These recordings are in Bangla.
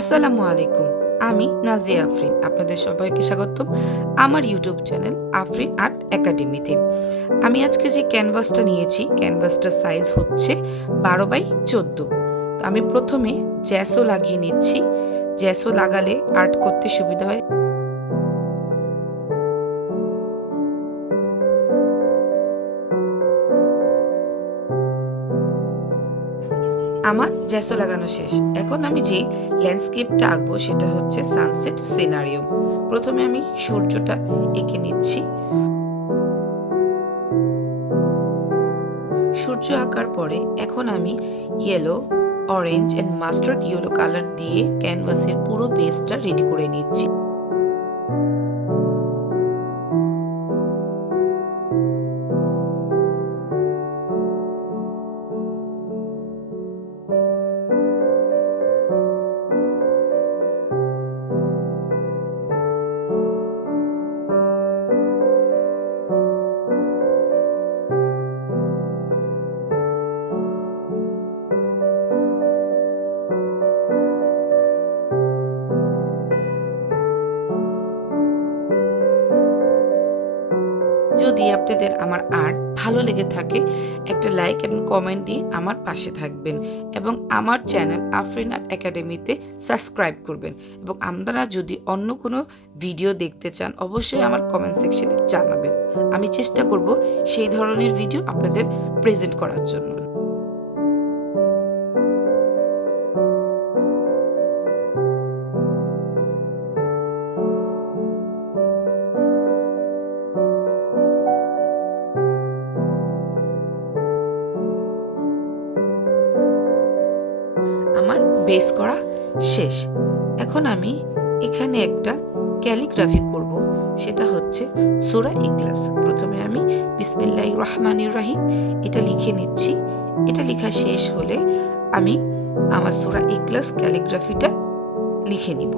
আসসালামুয়ালাইকুম। আমি নাজিয়া আফরিন। আপনাদের সবাইকে স্বাগতম আমার ইউটিউব চ্যানেল আফরিন আর্ট একাডেমিতে। আমি আজকে যে ক্যানভাসটা নিয়েছি, ক্যানভাসটার সাইজ হচ্ছে 12x14। তো আমি প্রথমে জ্যাসো লাগিয়ে নিচ্ছি। জ্যাসো লাগালে আর্ট করতে সুবিধা হয়। আমার জ্যাসো লাগানো শেষ। এখন আমি যেই ল্যান্ডস্কেপটা আঁকবো সেটা হচ্ছে সানসেট সিনারিও। প্রথমে আমি সূর্যটা এঁকে নিচ্ছি। সূর্য আঁকার পরে এখন আমি yellow, orange and mustard yellow colour দিয়ে ক্যানভাসের পুরো বেসটা রেডি করে নিচ্ছি। যদি আপনাদের আমার আর্ট ভালো লেগে থাকে, একটা লাইক এবং কমেন্ট দিয়ে আমার পাশে থাকবেন এবং আমার চ্যানেল আফরিন আর্ট একাডেমিতে সাবস্ক্রাইব করবেন। এবং আপনারা যদি অন্য কোনো ভিডিও দেখতে চান, অবশ্যই আমার কমেন্ট সেকশনে জানাবেন। আমি চেষ্টা করব সেই ধরনের ভিডিও আপনাদের প্রেজেন্ট করার জন্য। আমার বেস করা শেষ। এখন আমি এখানে একটা ক্যালিগ্রাফি করব, সেটা হচ্ছে সূরা ইখলাস। প্রথমে আমি বিসমিল্লাহির রহমানির রহিম এটা লিখে নিচ্ছি। এটা লেখা শেষ হলে আমি আমার সূরা ইখলাস ক্যালিগ্রাফিটা লিখে নিব।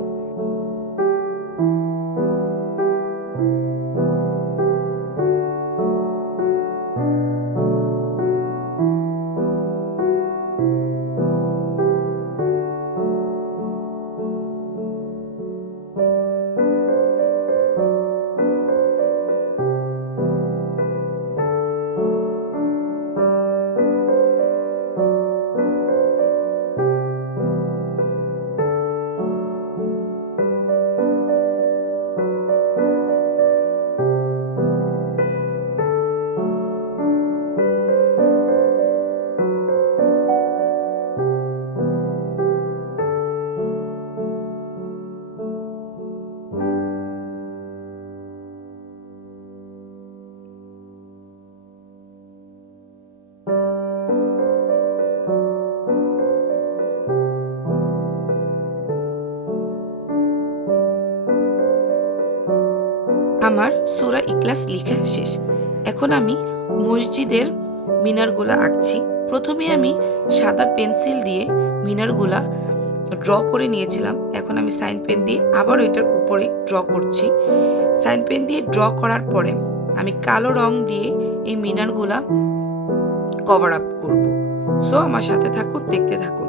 আমার সূরা ইখলাস লেখা শেষ। এখন আমি মসজিদের মিনারগুলা আঁকছি। প্রথমে আমি সাদা পেন্সিল দিয়ে মিনারগুলা ড্র করে নিয়েছিলাম। এখন আমি সাইন পেন দিয়ে আবার এটার উপরে ড্র করছি। সাইন পেন দিয়ে ড্র করার পরে আমি কালো রং দিয়ে এই মিনারগুলা কভার আপ করব। সো আমার সাথে থাকুন, দেখতে থাকুন।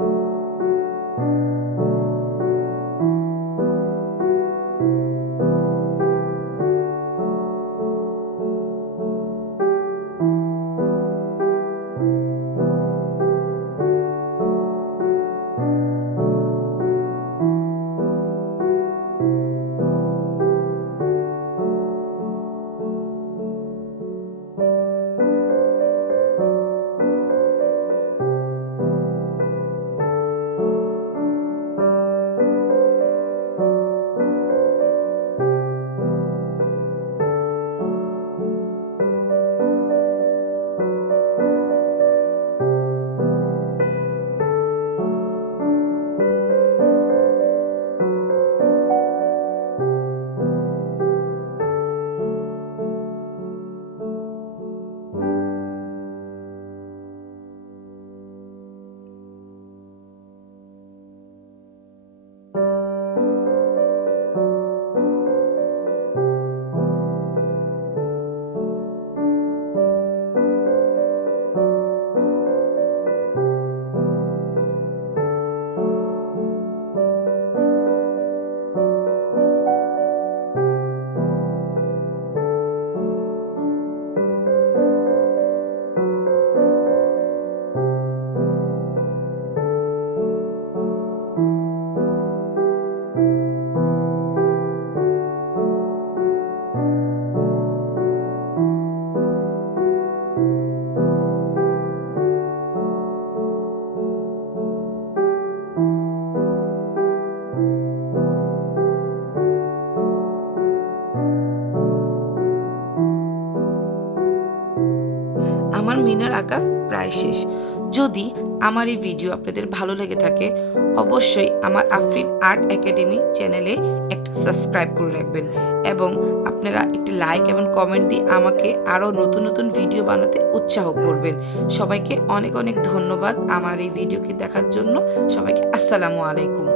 মিনার আঁকা প্রায় শেষ। যদি আমার এই ভিডিও আপনাদের ভালো লেগে থাকে অবশ্যই আমার আফরিন আর্ট একাডেমি চ্যানেলে একটা সাবস্ক্রাইব করে রাখবেন এবং আপনারা একটি লাইক এবং কমেন্ট দিয়ে আমাকে আরও নতুন নতুন ভিডিও বানাতে উৎসাহ করবেন। সবাইকে অনেক অনেক ধন্যবাদ আমার এই ভিডিওকে দেখার জন্য। সবাইকে আসসালামু আলাইকুম।